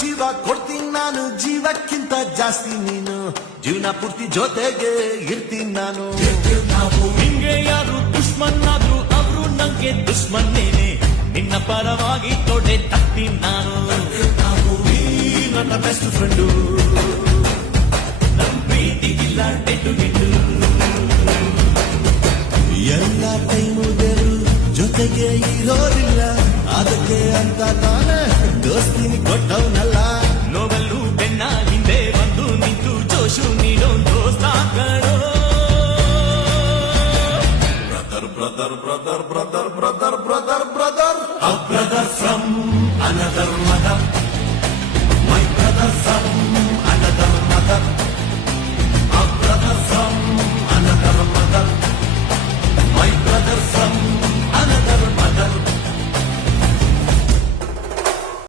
ಜೀವ ಕೊಡ್ತೀನಿ ನಾನು, ಜೀವಕ್ಕಿಂತ ಜಾಸ್ತಿ ನೀನು, ಜೀವನ ಪೂರ್ತಿ ಜೊತೆಗೆ ಇರ್ತೀನಿ ನಾನು. ನಿಂಗೆ ಯಾರು ದುಶ್ಮನ್ ಆದ್ರು ಅವರು ನಂಗೆ ದುಶ್ಮನ್ನೇನೆ, ನಿನ್ನ ಪರವಾಗಿ ತೊಡೆ ತಟ್ತೀನಿ ನಾನು. ನನ್ನ ಬೆಸ್ಟ್ ಫ್ರೆಂಡು, ನಮ್ ಪ್ರೀತಿಗಿಲ್ಲ ಡೆಡ್ಡು ಗಿಡ್ಡು. ಎಲ್ಲ ಟೈಮು ದೇವರು ಜೊತೆಗೆ ಇರೋದಿಲ್ಲ, ಅದಕ್ಕೆ ಅಂತ ತಾನೇ ದೋಸ್ತಿನಿ ಕೊಟ್ಟವನಲ್ಲ. ನೋವಲ್ಲೂ ಬೆನ್ನ ಹಿಂದೆ ಬಂದು ನಿಂತು ಜೋಶು ನೀಡೋ ದೋಸ್ತ ಕಣೋ. Brother, brother, brother, brother, brother, brother, a brother from another mother, my brother from another mother, a brother from